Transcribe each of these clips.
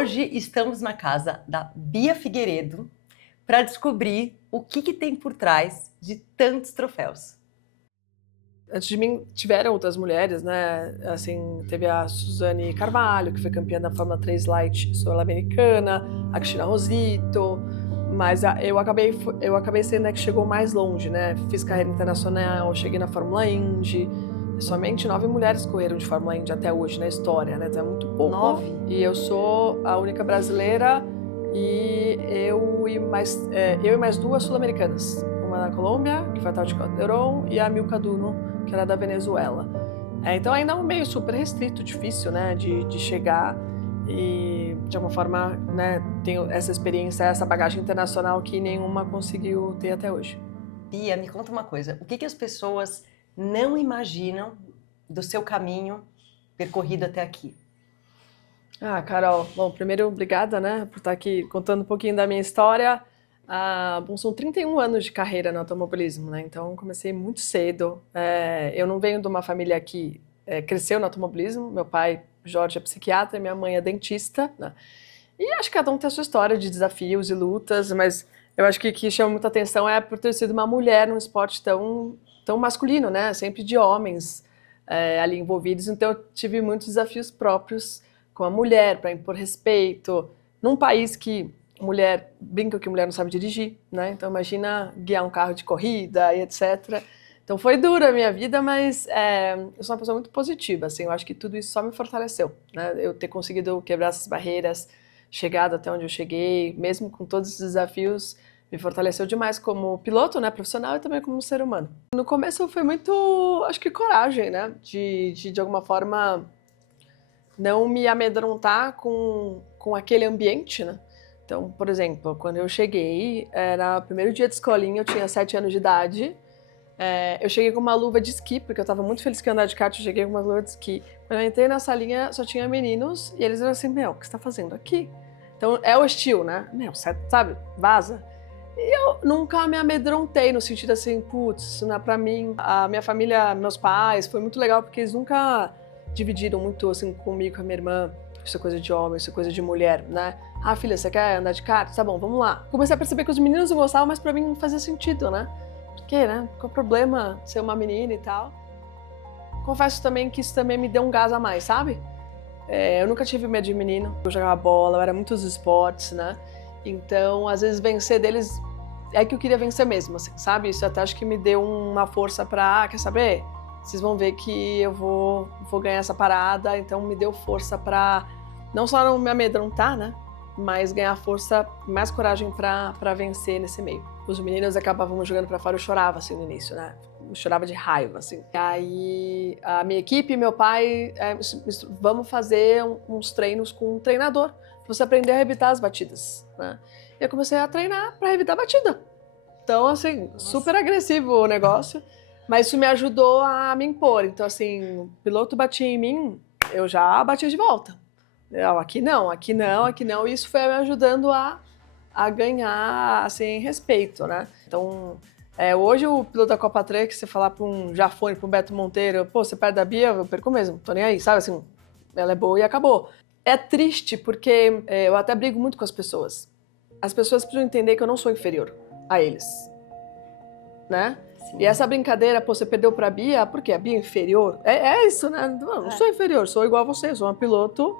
Hoje estamos na casa da Bia Figueiredo para descobrir o que tem por trás de tantos troféus. Antes de mim, tiveram outras mulheres, né? Assim, teve a Suzane Carvalho, que foi campeã da Fórmula 3 Light Sul-Americana, a Cristina Rosito, mas eu acabei sendo a que chegou mais longe, né? Fiz carreira internacional, cheguei na Fórmula Indy. Somente 9 mulheres correram de Fórmula Indy até hoje na história, né? Então é muito pouco. 9? E eu sou a única brasileira e eu e mais duas sul-americanas. Uma da Colômbia, que foi a Tati Calderon, e a Milka Duno, que era da Venezuela. Então ainda é um meio super restrito, difícil, né, de chegar e de alguma forma, né, tenho essa experiência, essa bagagem internacional que nenhuma conseguiu ter até hoje. Bia, me conta uma coisa, o que as pessoas não imaginam do seu caminho percorrido até aqui? Carol, bom, primeiro, obrigada, né, por estar aqui contando um pouquinho da minha história. Bom, são 31 anos de carreira no automobilismo, né? Então comecei muito cedo. Eu não venho de uma família que cresceu no automobilismo. Meu pai, Jorge, é psiquiatra e minha mãe é dentista, né? E acho que cada um tem a sua história de desafios e lutas, mas eu acho que o que chama muita atenção é por ter sido uma mulher num esporte tão masculino, né? Sempre de homens ali envolvidos. Então eu tive muitos desafios próprios com a mulher, para impor respeito, num país que mulher brinca que mulher não sabe dirigir, né? Então imagina guiar um carro de corrida e etc. Então foi dura a minha vida, mas eu sou uma pessoa muito positiva, assim. Eu acho que tudo isso só me fortaleceu, né? Eu ter conseguido quebrar essas barreiras, chegado até onde eu cheguei, mesmo com todos esses desafios, me fortaleceu demais como piloto, né, profissional, e também como ser humano. No começo foi muito, acho que coragem, né? De alguma forma não me amedrontar com aquele ambiente, né? Então, por exemplo, quando eu cheguei, era o primeiro dia de escolinha, eu tinha 7 anos de idade. Eu cheguei com uma luva de esqui, porque eu estava muito feliz que ia andar de kart, eu cheguei com uma luva de esqui. Quando eu entrei na salinha, só tinha meninos, e eles eram assim, meu, o que você tá fazendo aqui? Então, é hostil, né? Meu, sabe, vaza. E eu nunca me amedrontei, no sentido assim, putz, isso não é pra mim. A minha família, meus pais, foi muito legal, porque eles nunca dividiram muito, assim, comigo, com a minha irmã, isso é coisa de homem, isso é coisa de mulher, né? Filha, você quer andar de kart? Tá bom, vamos lá. Comecei a perceber que os meninos não gostavam, mas pra mim não fazia sentido, né? Por quê, né? Qual o problema ser uma menina e tal? Confesso também que isso também me deu um gás a mais, sabe? Eu nunca tive medo de menino. Eu jogava bola, eu era muitos esportes, né? Então, às vezes, vencer deles é que eu queria vencer mesmo, assim, sabe? Isso até acho que me deu uma força pra, quer saber? Vocês vão ver que eu vou ganhar essa parada, então me deu força pra não só não me amedrontar, né? Mas ganhar força, mais coragem pra vencer nesse meio. Os meninos acabavam jogando pra fora, eu chorava assim no início, né? Eu chorava de raiva, assim. E aí a minha equipe e meu pai, vamos fazer uns treinos com um treinador, pra você aprender a revitar as batidas, né? E eu comecei a treinar pra revitar a batida. Então, assim, super agressivo o negócio. Mas isso me ajudou a me impor. Então, assim, o piloto batia em mim, eu já batia de volta. Aqui não, aqui não, aqui não. E isso foi me ajudando a ganhar, assim, respeito, né? Então, hoje o piloto da Copa Truck, você falar para um Jafone, para um Beto Monteiro, pô, você perde da Bia, eu perco mesmo, tô nem aí, sabe? Assim, ela é boa e acabou. É triste porque eu até brigo muito com as pessoas. As pessoas precisam entender que eu não sou inferior a eles, né? Sim. E essa brincadeira, pô, você perdeu pra Bia, por quê? A Bia é inferior? É isso, né? Não sou inferior, sou igual a você, sou uma piloto,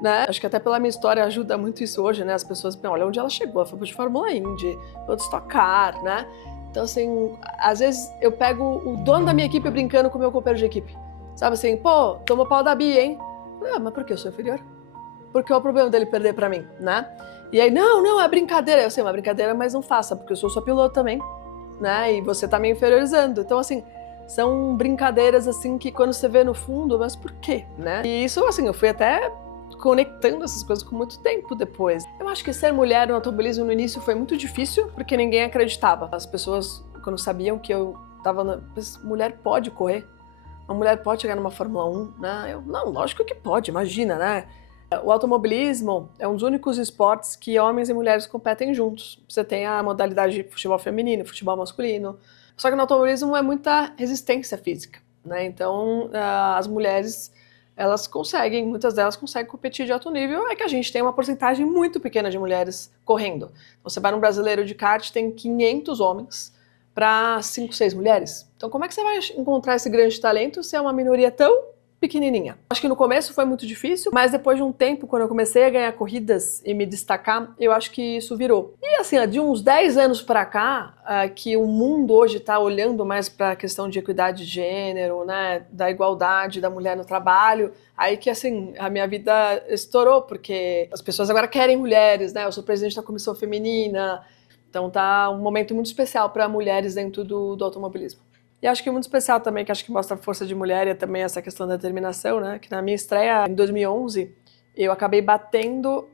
né? Acho que até pela minha história ajuda muito isso hoje, né? As pessoas pensam, olha onde ela chegou, ela foi de Fórmula Indy, piloto Stock Car, né? Então, assim, às vezes eu pego o dono da minha equipe brincando com o meu companheiro de equipe. Sabe assim, pô, tomou pau da Bia, hein? Mas por que eu sou inferior? Porque é o problema dele perder pra mim, né? E aí, não, é brincadeira. Eu sei, é uma brincadeira, mas não faça, porque eu sou sua piloto também, né? E você tá me inferiorizando. Então, assim, são brincadeiras, assim, que quando você vê no fundo, mas por quê, né? E isso, assim, eu fui até conectando essas coisas com muito tempo depois. Eu acho que ser mulher no automobilismo no início foi muito difícil, porque ninguém acreditava. As pessoas, quando sabiam que eu tava mulher pode correr, uma mulher pode chegar numa Fórmula 1, né? Não, lógico que pode, imagina, né? O automobilismo é um dos únicos esportes que homens e mulheres competem juntos. Você tem a modalidade de futebol feminino, futebol masculino. Só que no automobilismo é muita resistência física, né? Então, as mulheres elas conseguem, muitas delas conseguem competir de alto nível, é que a gente tem uma porcentagem muito pequena de mulheres correndo. Você vai no Brasileiro de kart, tem 500 homens para 5, 6 mulheres. Então como é que você vai encontrar esse grande talento se é uma minoria tão pequenininha? Acho que no começo foi muito difícil, mas depois de um tempo, quando eu comecei a ganhar corridas e me destacar, eu acho que isso virou. E assim, de uns 10 anos para cá, que o mundo hoje está olhando mais para a questão de equidade de gênero, né, da igualdade da mulher no trabalho, aí que assim, a minha vida estourou, porque as pessoas agora querem mulheres, né, eu sou presidente da comissão feminina, então tá um momento muito especial para mulheres dentro do automobilismo. E acho que muito especial também, que acho que mostra a força de mulher e também essa questão da determinação, né? Que na minha estreia, em 2011, eu acabei batendo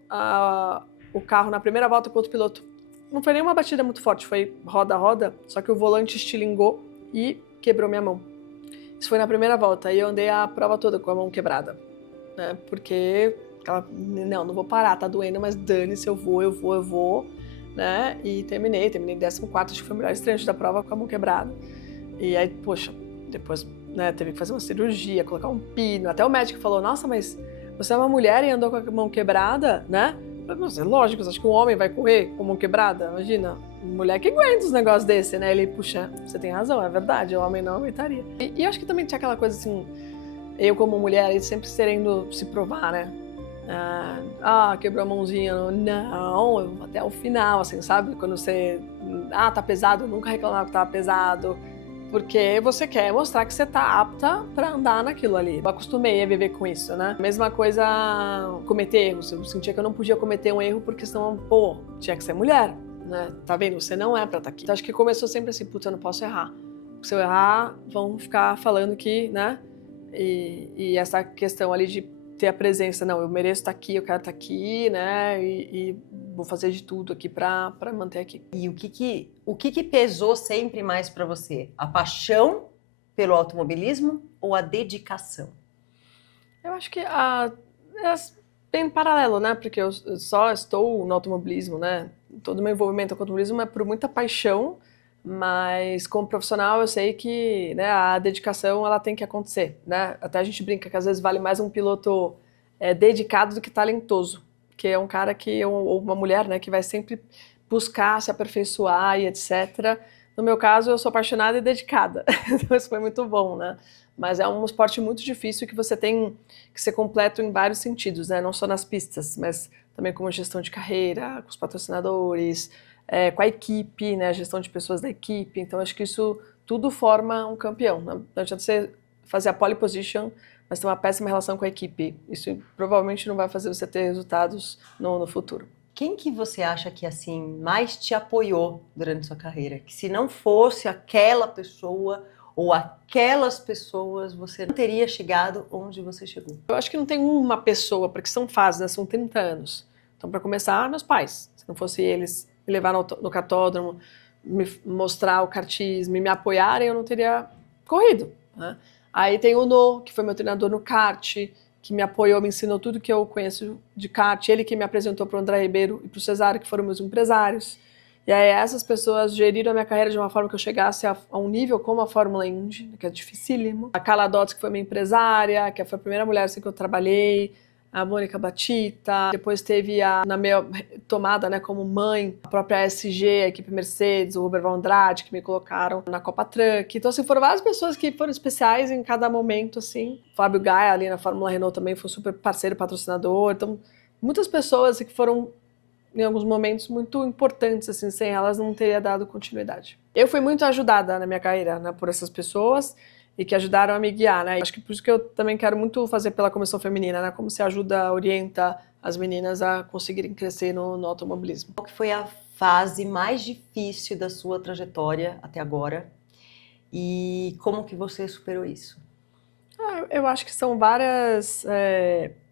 o carro na primeira volta com outro piloto. Não foi nenhuma batida muito forte, foi roda a roda, só que o volante estilingou e quebrou minha mão. Isso foi na primeira volta, e eu andei a prova toda com a mão quebrada, né? Porque, não vou parar, tá doendo, mas dane-se, eu vou, né? E terminei em 14º, acho que foi o melhor estreante da prova com a mão quebrada. E aí, poxa, depois, né, teve que fazer uma cirurgia, colocar um pino. Até o médico falou, nossa, mas você é uma mulher e andou com a mão quebrada, né? Mas é lógico, você acha que um homem vai correr com a mão quebrada? Imagina, mulher que aguenta uns negócios desse, né? Ele, puxa, você tem razão, é verdade, o homem não aguentaria. E eu acho que também tinha aquela coisa assim, eu como mulher, sempre querendo se provar, né? Quebrou a mãozinha, não, eu vou até o final, assim, sabe? Quando você, tá pesado, eu nunca reclamava que tava pesado. Porque você quer mostrar que você tá apta para andar naquilo ali. Eu acostumei a viver com isso, né? Mesma coisa, cometer erros. Eu sentia que eu não podia cometer um erro porque senão, tinha que ser mulher, né? Tá vendo? Você não é pra estar aqui. Então acho que começou sempre assim, eu não posso errar. Se eu errar, vão ficar falando que, né? E essa questão ali de ter a presença, não, eu mereço estar aqui, eu quero estar aqui, né? E vou fazer de tudo aqui para manter aqui. E o que pesou sempre mais para você? A paixão pelo automobilismo ou a dedicação? Eu acho que é bem paralelo, né? Porque eu só estou no automobilismo, né? Todo o meu envolvimento com o automobilismo é por muita paixão, mas como profissional eu sei que, né, a dedicação ela tem que acontecer, né? Até a gente brinca que às vezes vale mais um piloto dedicado do que talentoso, que é um cara ou uma mulher, né, que vai sempre buscar se aperfeiçoar e etc. No meu caso, eu sou apaixonada e dedicada, então isso foi muito bom, né? Mas é um esporte muito difícil que você tem que ser completo em vários sentidos, né? Não só nas pistas, mas também como gestão de carreira, com os patrocinadores, com a equipe, né? A gestão de pessoas da equipe. Então, acho que isso tudo forma um campeão. Não adianta você fazer a pole position, mas ter uma péssima relação com a equipe. Isso provavelmente não vai fazer você ter resultados no futuro. Quem que você acha que assim mais te apoiou durante sua carreira? Que se não fosse aquela pessoa ou aquelas pessoas, você não teria chegado onde você chegou? Eu acho que não tem uma pessoa, porque são fases, né? São 30 anos. Então, para começar, meus pais. Se não fosse eles me levar no kartódromo, me mostrar o kartismo e me apoiarem, eu não teria corrido, né? Aí tem o No, que foi meu treinador no kart, que me apoiou, me ensinou tudo que eu conheço de kart. Ele que me apresentou para o André Ribeiro e para o Cesário, que foram meus empresários. E aí essas pessoas geriram a minha carreira de uma forma que eu chegasse a um nível como a Fórmula Indy, que é dificílimo. A Carla Dotz, que foi minha empresária, que foi a primeira mulher assim, que eu trabalhei. A Mônica Batista, depois teve na minha tomada, né, como mãe, a própria SG, a equipe Mercedes, o Robert Andrade, que me colocaram na Copa Truck. Então, assim, foram várias pessoas que foram especiais em cada momento, assim. O Fábio Gaia, ali na Fórmula Renault, também foi um super parceiro, patrocinador. Então, muitas pessoas assim, que foram, em alguns momentos, muito importantes, assim, sem elas não teria dado continuidade. Eu fui muito ajudada na minha carreira, né, por essas pessoas, e que ajudaram a me guiar, né? Acho que por isso que eu também quero muito fazer pela comissão feminina, né? Como se ajuda, orienta as meninas a conseguirem crescer no automobilismo. Qual que foi a fase mais difícil da sua trajetória até agora? E como que você superou isso? Eu acho que são várias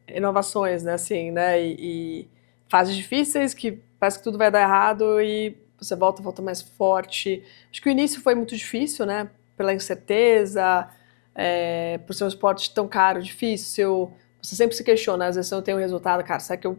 inovações, né? Assim, né? E fases difíceis que parece que tudo vai dar errado e você volta mais forte. Acho que o início foi muito difícil, né? Pela incerteza, por ser um esporte tão caro, difícil. Você sempre se questiona, às vezes você não tem o resultado, cara, será que eu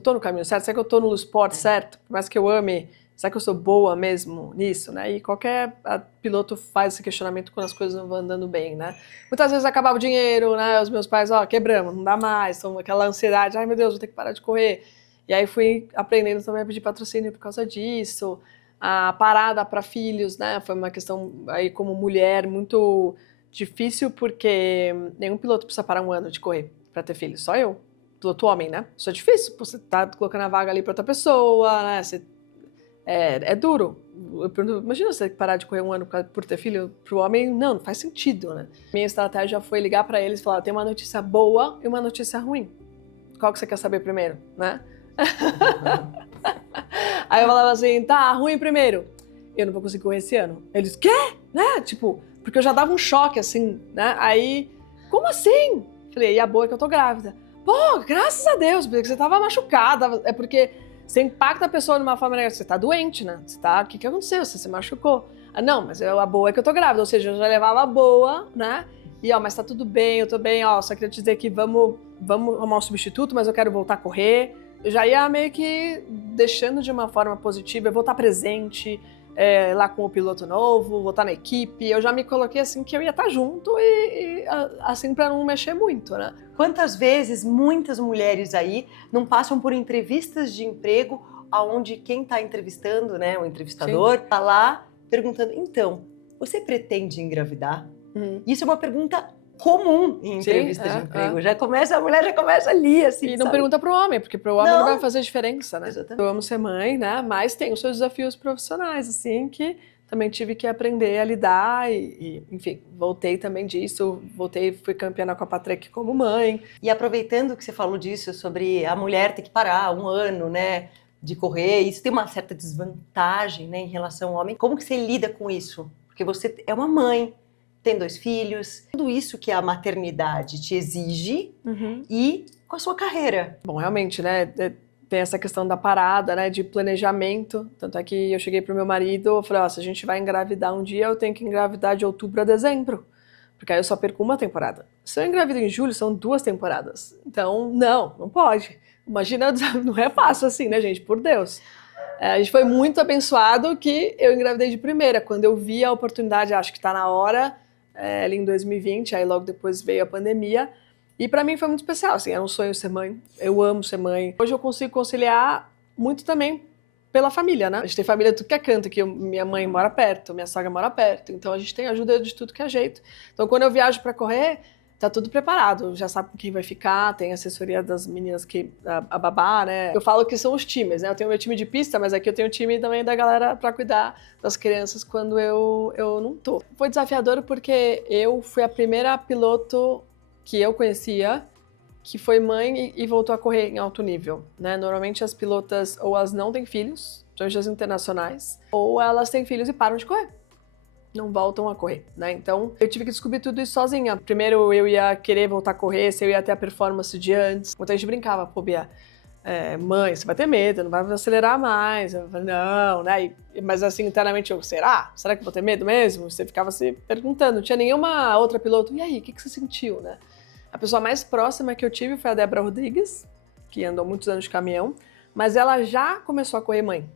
tô no caminho certo? Será que eu tô no esporte certo? Por mais que eu ame será que eu sou boa mesmo nisso, né? E qualquer piloto faz esse questionamento quando as coisas não vão andando bem, né? Muitas vezes acabava o dinheiro, né? Os meus pais, quebramos, não dá mais, então aquela ansiedade, ai meu Deus, vou ter que parar de correr. E aí fui aprendendo também a pedir patrocínio por causa disso. A parada para filhos, né? Foi uma questão aí como mulher muito difícil, porque nenhum piloto precisa parar um ano de correr para ter filhos, só eu. Piloto homem, né? Isso é difícil, você tá colocando a vaga ali para outra pessoa, né? É duro. Imagina você parar de correr um ano por ter filho pro homem, não faz sentido, né? Minha estratégia foi ligar para eles e falar, tem uma notícia boa e uma notícia ruim. Qual que você quer saber primeiro, né? Aí eu falava assim, tá, ruim primeiro. Eu não vou conseguir correr esse ano. Eles, quê? Né? Tipo, porque eu já dava um choque, assim, né? Aí, como assim? Falei, e a boa é que eu tô grávida. Pô, graças a Deus, porque você tava machucada. É porque você impacta a pessoa de uma forma negativa. Você tá doente, né? O que aconteceu? Você se machucou. Ah, não, mas a boa é que eu tô grávida. Ou seja, eu já levava a boa, né? E, mas tá tudo bem, eu tô bem, só queria te dizer que vamos arrumar um substituto, mas eu quero voltar a correr. Eu já ia meio que deixando de uma forma positiva, eu vou estar presente lá com o piloto novo, vou estar na equipe. Eu já me coloquei assim que eu ia estar junto e assim para não mexer muito, né? Quantas vezes muitas mulheres aí não passam por entrevistas de emprego onde quem está entrevistando, né, o entrevistador, está lá perguntando, então, você pretende engravidar? Isso é uma pergunta comum em entrevista de emprego. A mulher já começa ali, assim, e não pergunta pro homem, porque pro homem não vai fazer diferença, né? Exatamente. Eu amo ser mãe, né? Mas tem os seus desafios profissionais, assim, que também tive que aprender a lidar e enfim, voltei também disso, fui campeã na Copa Trek como mãe. E aproveitando que você falou disso, sobre a mulher ter que parar um ano, né, de correr, isso tem uma certa desvantagem, né, em relação ao homem. Como que você lida com isso? Porque você é uma mãe, tem 2 filhos, tudo isso que a maternidade te exige e com a sua carreira. Bom, realmente, né, tem essa questão da parada, né, de planejamento, tanto é que eu cheguei pro meu marido, eu falei, se a gente vai engravidar um dia, eu tenho que engravidar de outubro a dezembro, porque aí eu só perco uma temporada. Se eu engravido em julho, são 2 temporadas. Então, não pode. Imagina, não é fácil assim, né, gente, por Deus. A gente foi muito abençoado que eu engravidei de primeira, quando eu vi a oportunidade, acho que tá na hora, ali em 2020, aí logo depois veio a pandemia, e para mim foi muito especial, assim, era um sonho ser mãe, eu amo ser mãe. Hoje eu consigo conciliar muito também pela família, né? A gente tem família de tudo que é canto, que minha mãe mora perto, minha sogra mora perto, então a gente tem ajuda de tudo que é jeito. Então quando eu viajo para correr, tá tudo preparado, já sabe com quem vai ficar, tem assessoria das meninas, a babá, né? Eu falo que são os times, né? Eu tenho meu time de pista, mas aqui eu tenho o time também da galera para cuidar das crianças quando eu não tô. Foi desafiador porque eu fui a primeira piloto que eu conhecia que foi mãe e voltou a correr em alto nível, né? Normalmente as pilotas ou elas não têm filhos, principalmente as internacionais, ou elas têm filhos e param de correr. Não voltam a correr, né? Então, eu tive que descobrir tudo isso sozinha. Primeiro, eu ia querer voltar a correr, se eu ia ter a performance de antes. Muita gente brincava, pô, Bia, mãe, você vai ter medo, não vai acelerar mais. Eu falei, não, né? Mas assim, internamente eu, será? Será que eu vou ter medo mesmo? Você ficava se perguntando. Não tinha nenhuma outra piloto. E aí, o que você sentiu, né? A pessoa mais próxima que eu tive foi a Débora Rodrigues, que andou muitos anos de caminhão, mas ela já começou a correr mãe.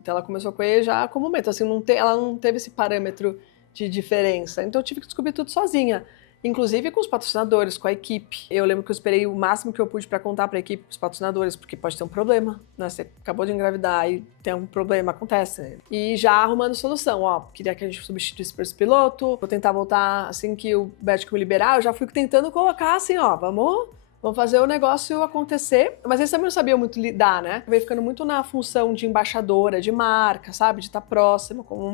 Então ela começou a correr já como meta, assim, ela não teve esse parâmetro de diferença. Então eu tive que descobrir tudo sozinha, inclusive com os patrocinadores, com a equipe. Eu lembro que eu esperei o máximo que eu pude para contar para a equipe, para os patrocinadores, porque pode ter um problema, né? Você acabou de engravidar e tem um problema, acontece. Né? E já arrumando solução, queria que a gente substituísse para esse piloto, vou tentar voltar assim que o Bético me liberar, eu já fui tentando colocar assim, vamos fazer o negócio acontecer. Mas eles também não sabiam muito lidar, né? Acabei ficando muito na função de embaixadora, de marca, sabe? De estar próxima, como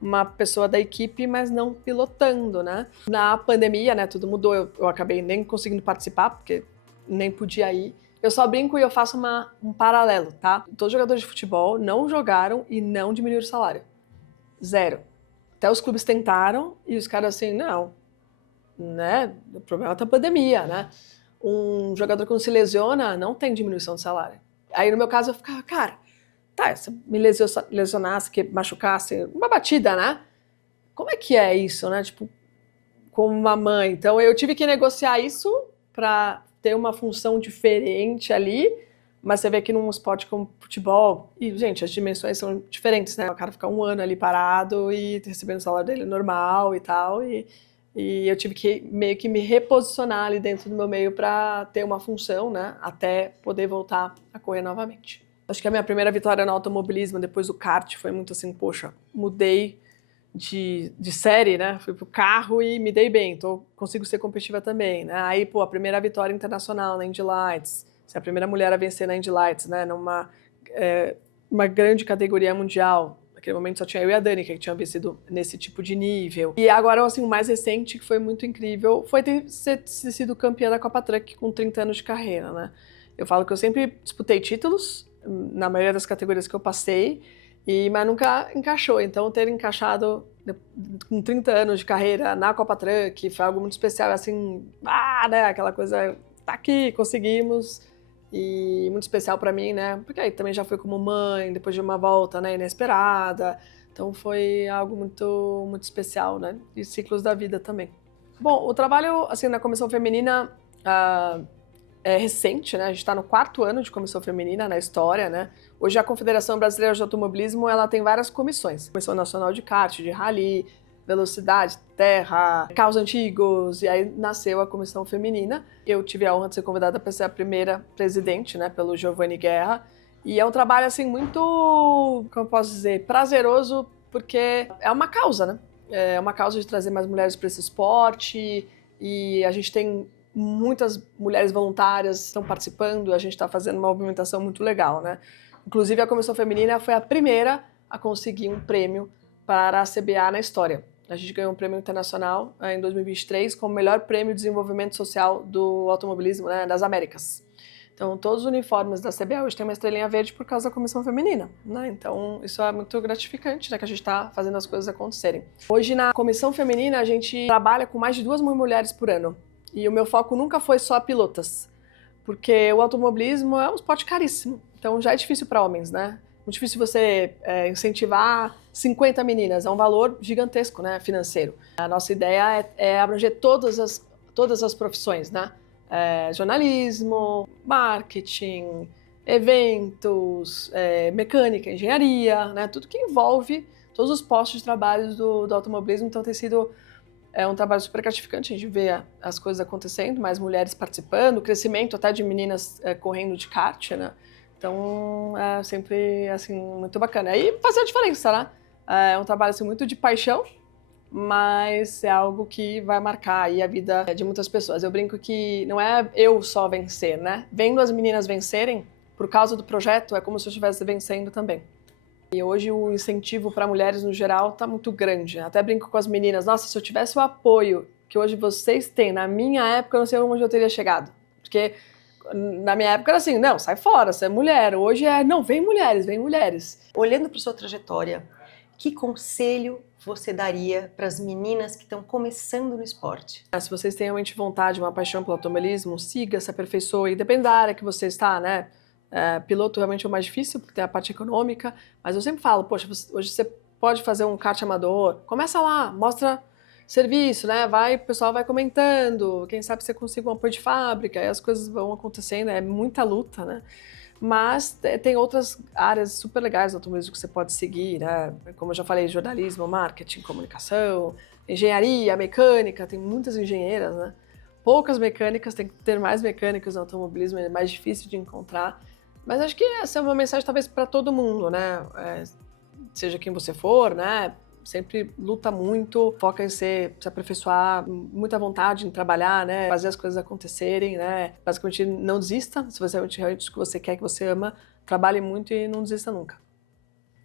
uma pessoa da equipe, mas não pilotando, né? Na pandemia, né, tudo mudou. Eu acabei nem conseguindo participar, porque nem podia ir. Eu só brinco e eu faço um paralelo, tá? Todos os jogadores de futebol não jogaram e não diminuíram o salário. 0. Até os clubes tentaram e os caras assim, não, né? O problema tá a pandemia, né? Um jogador quando se lesiona, não tem diminuição de salário. Aí no meu caso eu ficava, cara, tá, se me lesionasse, que machucasse, uma batida, né? Como é que é isso, né? Tipo, como uma mãe. Então eu tive que negociar isso para ter uma função diferente ali, Mas você vê que num esporte como futebol, e, gente, as dimensões são diferentes, né? O cara fica um ano ali parado e recebendo o salário dele normal e tal, e eu tive que meio que me reposicionar ali dentro do meu meio para ter uma função, né? Até poder voltar a correr novamente. Acho que a minha primeira vitória no automobilismo, depois do kart, foi muito assim, poxa, mudei de série, né? Fui pro carro e me dei bem, então consigo ser competitiva também, né? Aí, pô, a primeira vitória internacional na Indy Lights, ser a primeira mulher a vencer na Indy Lights, né? Uma grande categoria mundial. Naquele momento só tinha eu e a Dani que tinham vencido nesse tipo de nível. E agora, assim, o mais recente, que foi muito incrível, foi ter sido campeã da Copa Truck com 30 anos de carreira, né? Eu falo que eu sempre disputei títulos, na maioria das categorias que eu passei, mas nunca encaixou. Então, ter encaixado com 30 anos de carreira na Copa Truck foi algo muito especial, assim, né? Aquela coisa, tá aqui, conseguimos. E muito especial para mim, né? Porque aí também já fui como mãe, depois de uma volta, né, inesperada. Então foi algo muito, muito especial, né? E ciclos da vida também. Bom, o trabalho, assim, na comissão feminina é recente, né? A gente está no 4º ano de comissão feminina na história, né? Hoje a Confederação Brasileira de Automobilismo, ela tem várias comissões. Comissão Nacional de Kart, de Rally, Velocidade, Terra, Carros Antigos, e aí nasceu a comissão feminina. Eu tive a honra de ser convidada para ser a primeira presidente, né, pelo Giovanni Guerra. E é um trabalho, assim, muito, como eu posso dizer, prazeroso, porque é uma causa, né? É uma causa de trazer mais mulheres para esse esporte, e a gente tem muitas mulheres voluntárias que estão participando, a gente está fazendo uma movimentação muito legal, né? Inclusive, a comissão feminina foi a primeira a conseguir um prêmio para a CBA na história. A gente ganhou um prêmio internacional em 2023 como melhor prêmio de desenvolvimento social do automobilismo, né, das Américas. Então, todos os uniformes da CBA hoje têm uma estrelinha verde por causa da comissão feminina, né? Então, isso é muito gratificante, né, que a gente está fazendo as coisas acontecerem. Hoje, na comissão feminina, a gente trabalha com mais de 2.000 mulheres por ano. E o meu foco nunca foi só pilotas, porque o automobilismo é um esporte caríssimo. Então, já é difícil para homens, né? Muito difícil você incentivar 50 meninas, é um valor gigantesco, né, financeiro. A nossa ideia é abranger todas as profissões, né? Jornalismo, marketing, eventos, mecânica, engenharia, né? Tudo que envolve todos os postos de trabalho do automobilismo. Então tem sido um trabalho super gratificante, a gente vê as coisas acontecendo, mais mulheres participando, o crescimento até de meninas correndo de kart, né? Então, é sempre, assim, muito bacana. E fazer a diferença, né? É um trabalho, assim, muito de paixão, mas é algo que vai marcar aí a vida de muitas pessoas. Eu brinco que não é eu só vencer, né? Vendo as meninas vencerem, por causa do projeto, é como se eu estivesse vencendo também. E hoje o incentivo para mulheres, no geral, está muito grande. Até brinco com as meninas, nossa, se eu tivesse o apoio que hoje vocês têm, na minha época, eu não sei onde eu teria chegado. Porque na minha época era assim, não, sai fora, você é mulher. Hoje não, vem mulheres, vem mulheres. Olhando para sua trajetória, que conselho você daria para as meninas que estão começando no esporte? Se vocês têm realmente vontade, uma paixão pelo automobilismo, siga, se aperfeiçoe, depende da área que você está, né? Piloto realmente é o mais difícil, porque tem a parte econômica, mas eu sempre falo, poxa, hoje você pode fazer um kart amador, começa lá, mostra serviço, né? O pessoal vai comentando, quem sabe você consiga um apoio de fábrica, e as coisas vão acontecendo, é muita luta, né? Mas tem outras áreas super legais do automobilismo que você pode seguir, né? Como eu já falei, jornalismo, marketing, comunicação, engenharia, mecânica, tem muitas engenheiras, né? Poucas mecânicas, tem que ter mais mecânicos no automobilismo, é mais difícil de encontrar. Mas acho que essa é uma mensagem talvez para todo mundo, né? Seja quem você for, né? Sempre luta muito, foca em se aperfeiçoar, muita vontade em trabalhar, né? Fazer as coisas acontecerem, né? Basicamente, não desista. Se você realmente o que você quer, que você ama, trabalhe muito e não desista nunca.